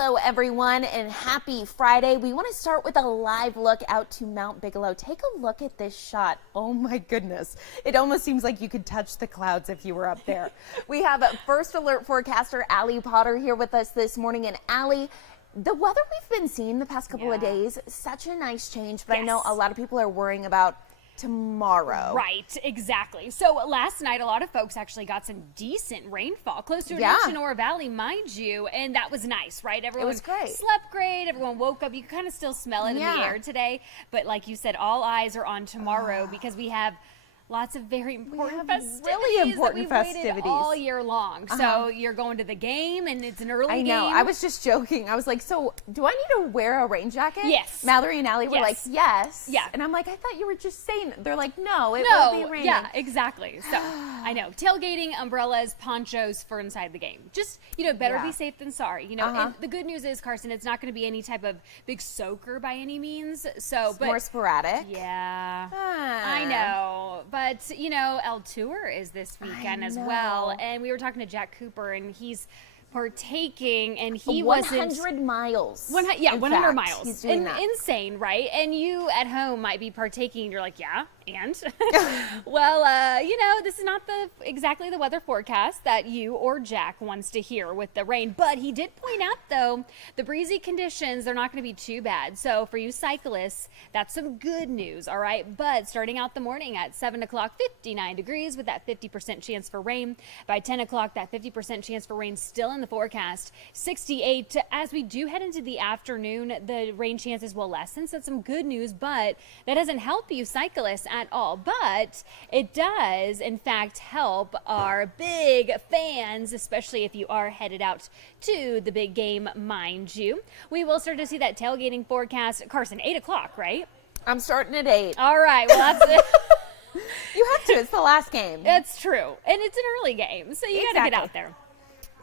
Hello, everyone, and happy Friday. We want to start with a live look out to Mount Bigelow. Take a look at this shot. Oh, my goodness. It almost seems like you could touch the clouds if you were up there. We have First Alert forecaster Allie Potter here with us this morning. And Allie, the weather we've been seeing the past couple of days, such a nice change, but I know a lot of people are worrying about tomorrow. Right, exactly. So last night, a lot of folks actually got some decent rainfall close to Sonora Valley, mind you, and that was nice, right? Everyone was great. Slept great. Everyone woke up. You can kind of still smell it in the air today, but like you said, all eyes are on tomorrow because we have lots of very important festivities really important that we've waited all year long. So you're going to the game, and it's an early game. I know. I was just joking. I was like, so do I need to wear a rain jacket? Yes. Mallory and Allie were like, yes. Yeah. And I'm like, I thought you were just saying. They're like, no, it will be raining. Yeah, exactly. So I know. Tailgating, umbrellas, ponchos for inside the game. Just, better be safe than sorry. And the good news is, Carson, it's not going to be any type of big soaker by any means. So, but more sporadic. Yeah. I know. But, El Tour is this weekend as well. And we were talking to Jack Cooper, and he's partaking, and he wasn't 100 miles. 100 miles. He's doing that. Insane, right? And you at home might be partaking, and you're like, yeah, and well, this is not exactly the weather forecast that you or Jack wants to hear with the rain. But he did point out, though, the breezy conditions, they're not going to be too bad. So for you cyclists, that's some good news, all right? But starting out the morning at 7 o'clock, 59 degrees with that 50% chance for rain. By 10 o'clock, that 50% chance for rain still in the forecast. 68 as we do head into the afternoon, the rain chances will lessen. So that's some good news, but that doesn't help you cyclists at all. But it does, in fact, help our big fans, especially if you are headed out to the big game, mind you. We will start to see that tailgating forecast. Carson, 8 o'clock, right? I'm starting at 8. All right. Well, that's it. You have to. It's the last game. It's true. And it's an early game, so you got to get out there.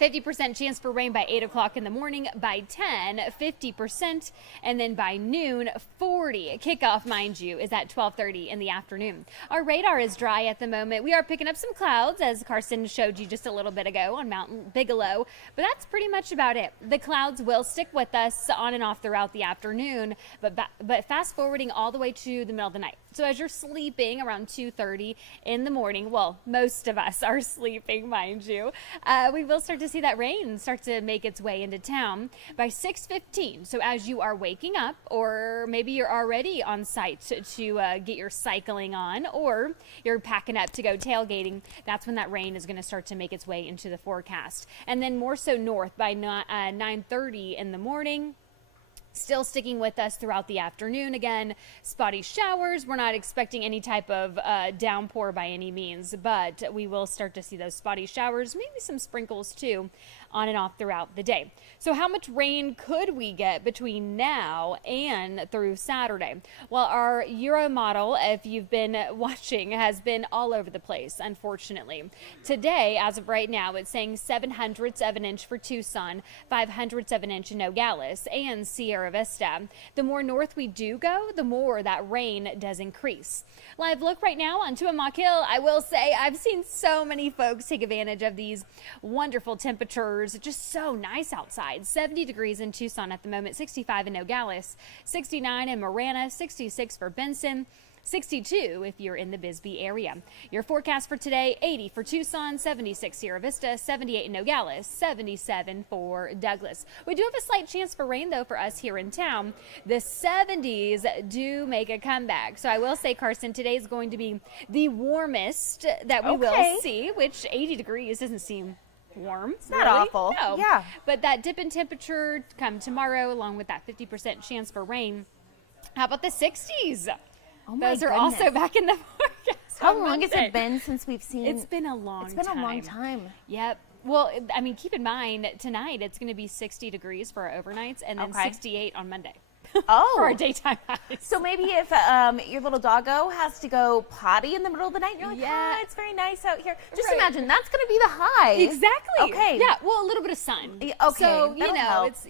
50% chance for rain by 8 o'clock in the morning, by 10, 50%, and then by noon, 40. Kickoff, mind you, is at 12:30 in the afternoon. Our radar is dry at the moment. We are picking up some clouds, as Carson showed you just a little bit ago on Mount Bigelow, but that's pretty much about it. The clouds will stick with us on and off throughout the afternoon, but fast forwarding all the way to the middle of the night. So as you're sleeping around 2:30 in the morning, well, most of us are sleeping, mind you, we will start to see that rain start to make its way into town by 6:15. So as you are waking up, or maybe you're already on site to get your cycling on, or you're packing up to go tailgating, that's when that rain is going to start to make its way into the forecast. And then more so north by 9:30 in the morning. Still sticking with us throughout the afternoon. Again, spotty showers. We're not expecting any type of downpour by any means, but we will start to see those spotty showers, maybe some sprinkles too, on and off throughout the day. So how much rain could we get between now and through Saturday? Well, our Euro model, if you've been watching, has been all over the place, unfortunately. Today, as of right now, it's saying 700ths of an inch for Tucson, 500ths of an inch in Nogales, and Sierra Vista. The more north we do go, the more that rain does increase. Live look right now on Tuamac Hill. I will say I've seen so many folks take advantage of these wonderful temperatures. Just so nice outside. 70 degrees in Tucson at the moment, 65 in Nogales, 69 in Marana, 66 for Benson, 62 if you're in the Bisbee area. Your forecast for today, 80 for Tucson, 76 Sierra Vista, 78 in Nogales, 77 for Douglas. We do have a slight chance for rain, though, for us here in town. The 70s do make a comeback. So I will say, Carson, today is going to be the warmest that we will see, which 80 degrees doesn't seem warm. It's not awful. No. Yeah. But that dip in temperature come tomorrow, along with that 50% chance for rain. How about the 60s? Oh my Those are also back in the forecast. How long has it been since we've seen? It's been a long time. It's been a long time. Yep. Well, I mean, keep in mind, tonight it's going to be 60 degrees for our overnights, and then 68 on Monday. Oh. For our daytime highs. So maybe if your little doggo has to go potty in the middle of the night, you're like, it's very nice out here. Just imagine, that's going to be the high. Exactly. Okay. Yeah, well, a little bit of sun. Okay. So, help. it's,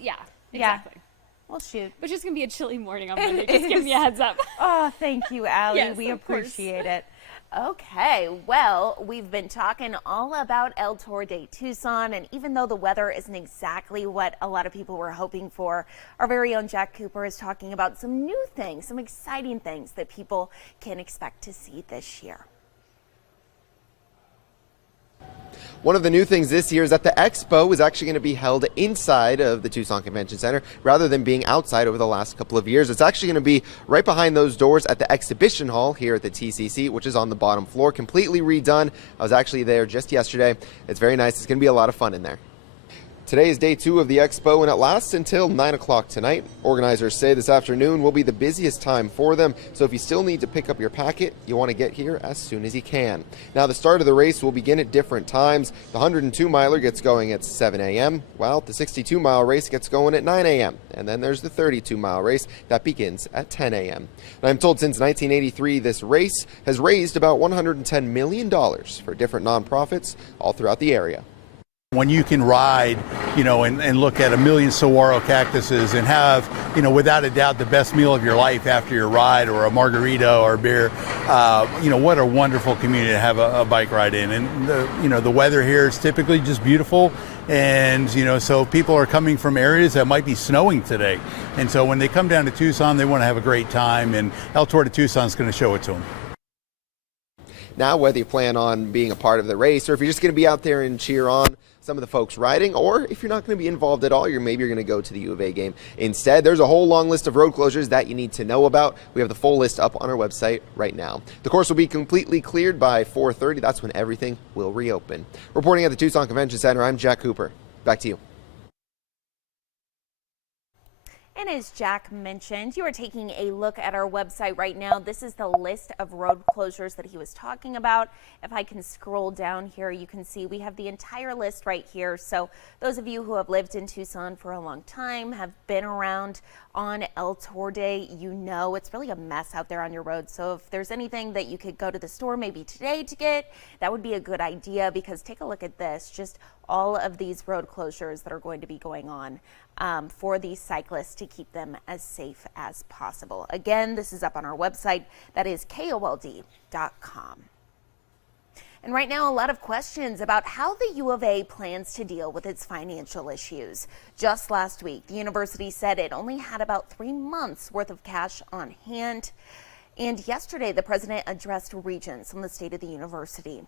exactly. Well, shoot. But it's going to be a chilly morning on Monday. Just giving you a heads up. Oh, thank you, Allie. Yes, we of course. appreciate it. Okay, well, we've been talking all about El Tour de Tucson, and even though the weather isn't exactly what a lot of people were hoping for, our very own Jack Cooper is talking about some new things, some exciting things that people can expect to see this year. One of the new things this year is that the expo is actually going to be held inside of the Tucson Convention Center rather than being outside over the last couple of years. It's actually going to be right behind those doors at the exhibition hall here at the TCC, which is on the bottom floor, completely redone. I was actually there just yesterday. It's very nice. It's going to be a lot of fun in there. Today is day 2 of the expo, and it lasts until 9 o'clock tonight. Organizers say this afternoon will be the busiest time for them, so if you still need to pick up your packet, you want to get here as soon as you can. Now, the start of the race will begin at different times. The 102-miler gets going at 7 a.m., while the 62-mile race gets going at 9 a.m., and then there's the 32-mile race that begins at 10 a.m. And I'm told since 1983, this race has raised about $110 million for different nonprofits all throughout the area. When you can ride, and look at a million saguaro cactuses and have, without a doubt, the best meal of your life after your ride, or a margarita or a beer, what a wonderful community to have a bike ride in. And the weather here is typically just beautiful. And, so people are coming from areas that might be snowing today. And so when they come down to Tucson, they want to have a great time, and El Tour de Tucson is going to show it to them. Now, whether you plan on being a part of the race or if you're just going to be out there and cheer on some of the folks riding, or if you're not going to be involved at all, maybe you're going to go to the U of A game instead. There's a whole long list of road closures that you need to know about. We have the full list up on our website right now. The course will be completely cleared by 4:30. That's when everything will reopen. Reporting at the Tucson Convention Center, I'm Jack Cooper. Back to you. And as Jack mentioned, you are taking a look at our website right now. This is the list of road closures that he was talking about. If I can scroll down here, you can see we have the entire list right here. So those of you who have lived in Tucson for a long time, have been around on El Tour Day, it's really a mess out there on your road. So if there's anything that you could go to the store maybe today to get, that would be a good idea, because take a look at this, just all of these road closures that are going to be going on for these cyclists to keep them as safe as possible. Again, this is up on our website. That is KOLD.com. And right now, a lot of questions about how the U of A plans to deal with its financial issues. Just last week, the university said it only had about 3 months worth of cash on hand. And yesterday, the president addressed regents on the state of the university.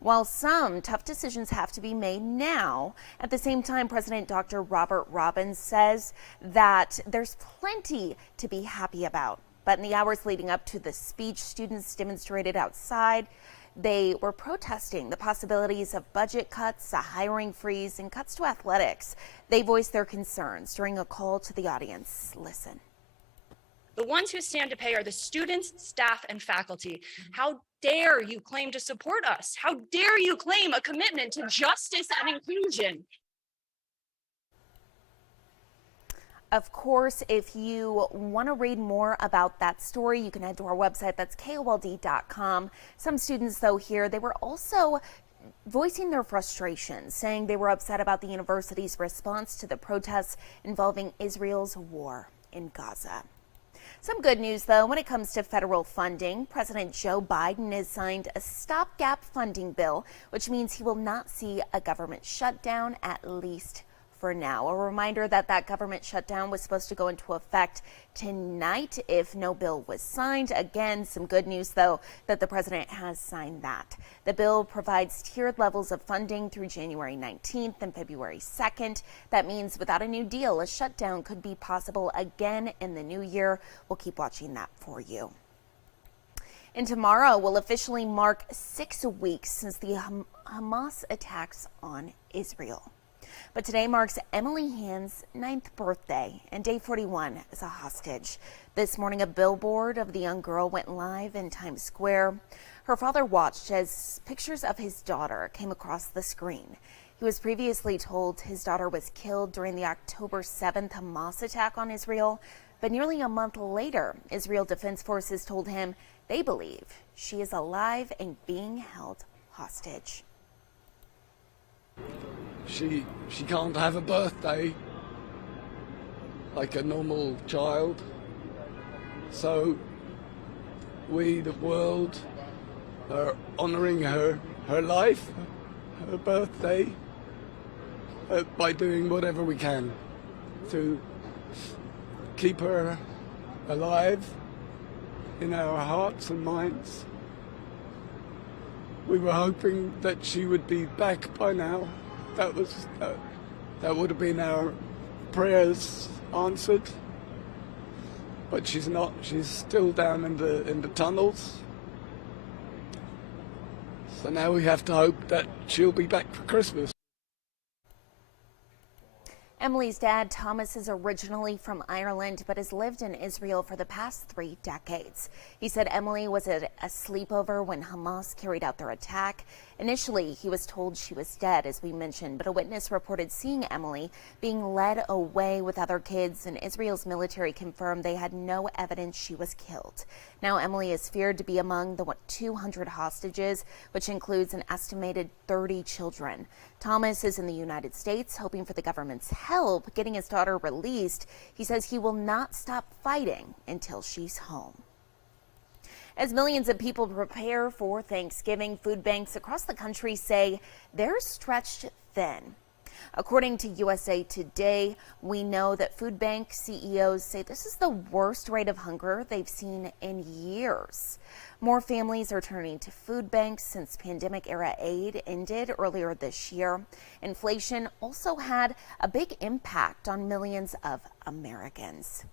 While some tough decisions have to be made now, at the same time, President Dr. Robert Robbins says that there's plenty to be happy about. But in the hours leading up to the speech, students demonstrated outside. They were protesting the possibilities of budget cuts, a hiring freeze, and cuts to athletics. They voiced their concerns during a call to the audience. Listen. The ones who stand to pay are the students, staff, and faculty. How dare you claim to support us? How dare you claim a commitment to justice and inclusion? Of course, if you want to read more about that story, you can head to our website. That's KOLD.com. Some students, though, here, they were also voicing their frustration, saying they were upset about the university's response to the protests involving Israel's war in Gaza. Some good news, though, when it comes to federal funding. President Joe Biden has signed a stopgap funding bill, which means he will not see a government shutdown, at least for now. A reminder that that government shutdown was supposed to go into effect tonight if no bill was signed. Again, some good news, though, that the president has signed that. The bill provides tiered levels of funding through January 19th and February 2nd. That means without a new deal, a shutdown could be possible again in the new year. We'll keep watching that for you. And tomorrow will officially mark 6 weeks since the Hamas attacks on Israel. But today marks Emily Hand's 9th birthday and day 41 as a hostage. This morning, a billboard of the young girl went live in Times Square. Her father watched as pictures of his daughter came across the screen. He was previously told his daughter was killed during the October 7th Hamas attack on Israel. But nearly a month later, Israel Defense Forces told him they believe she is alive and being held hostage. She can't have a birthday like a normal child. So we, the world, honouring her life, her birthday, by doing whatever we can to keep her alive in our hearts and minds. We were hoping that she would be back by now. That would have been our prayers answered. But she's not. She's still down in the tunnels. So now we have to hope that she'll be back for Christmas. Emily's dad, Thomas, is originally from Ireland but has lived in Israel for the past 3 decades. He said Emily was at a sleepover when Hamas carried out their attack. Initially, he was told she was dead, as we mentioned, but a witness reported seeing Emily being led away with other kids, and Israel's military confirmed they had no evidence she was killed. Now, Emily is feared to be among the 200 hostages, which includes an estimated 30 children. Thomas is in the United States, hoping for the government's help getting his daughter released. He says he will not stop fighting until she's home. As millions of people prepare for Thanksgiving, food banks across the country say they're stretched thin. According to USA Today, we know that food bank CEOs say this is the worst rate of hunger they've seen in years. More families are turning to food banks since pandemic-era aid ended earlier this year. Inflation also had a big impact on millions of Americans.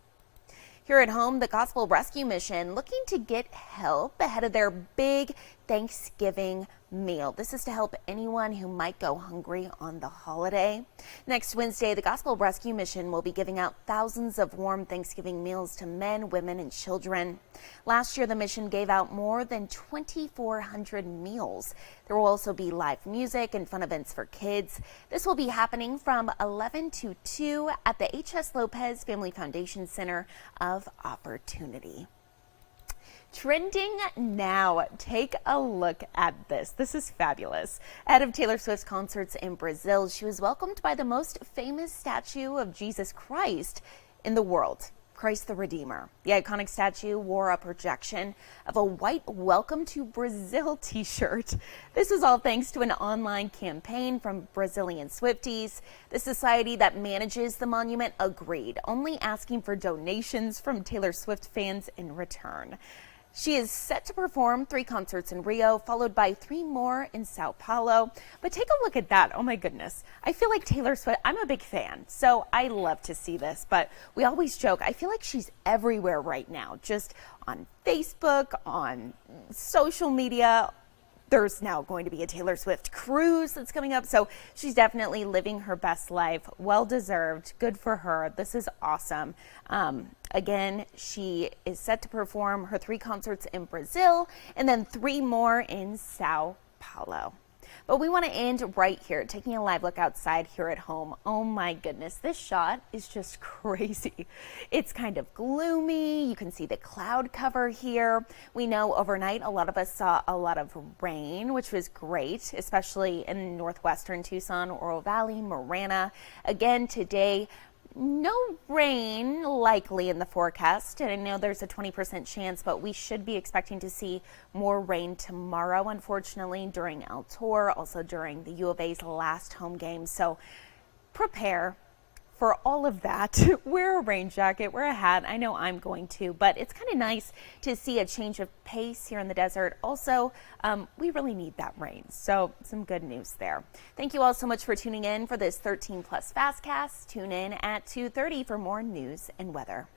Here at home, the Gospel Rescue Mission looking to get help ahead of their big Thanksgiving meal. This is to help anyone who might go hungry on the holiday. Next Wednesday, the Gospel Rescue Mission will be giving out thousands of warm Thanksgiving meals to men, women, and children. Last year, the mission gave out more than 2,400 meals. There will also be live music and fun events for kids. This will be happening from 11 to 2 at the H.S. Lopez Family Foundation Center of Opportunity. Trending now. Take a look at this. This is fabulous. Ahead of Taylor Swift's concerts in Brazil, she was welcomed by the most famous statue of Jesus Christ in the world, Christ the Redeemer. The iconic statue wore a projection of a white Welcome to Brazil t-shirt. This is all thanks to an online campaign from Brazilian Swifties. The society that manages the monument agreed, only asking for donations from Taylor Swift fans in return. She is set to perform 3 concerts in Rio, followed by 3 more in Sao Paulo. But take a look at that. Oh my goodness. I feel like Taylor Swift, I'm a big fan, so I love to see this. But we always joke, I feel like she's everywhere right now, just on Facebook, on social media. There's now going to be a Taylor Swift cruise that's coming up, so she's definitely living her best life. Well deserved. Good for her. This is awesome. Again, she is set to perform her 3 concerts in Brazil and then 3 more in Sao Paulo. But we want to end right here, taking a live look outside here at home. Oh my goodness, this shot is just crazy. It's kind of gloomy. You can see the cloud cover here. We know overnight a lot of us saw a lot of rain, which was great, especially in northwestern Tucson, Oro Valley, Marana. Again, today, no rain likely in the forecast, and I know there's a 20% chance, but we should be expecting to see more rain tomorrow, unfortunately, during El Tour, also during the U of A's last home game. So prepare for all of that. Wear a rain jacket, wear a hat. I know I'm going to, but it's kind of nice to see a change of pace here in the desert. Also, we really need that rain, so some good news there. Thank you all so much for tuning in for this 13 Plus FastCast. Tune in at 2:30 for more news and weather.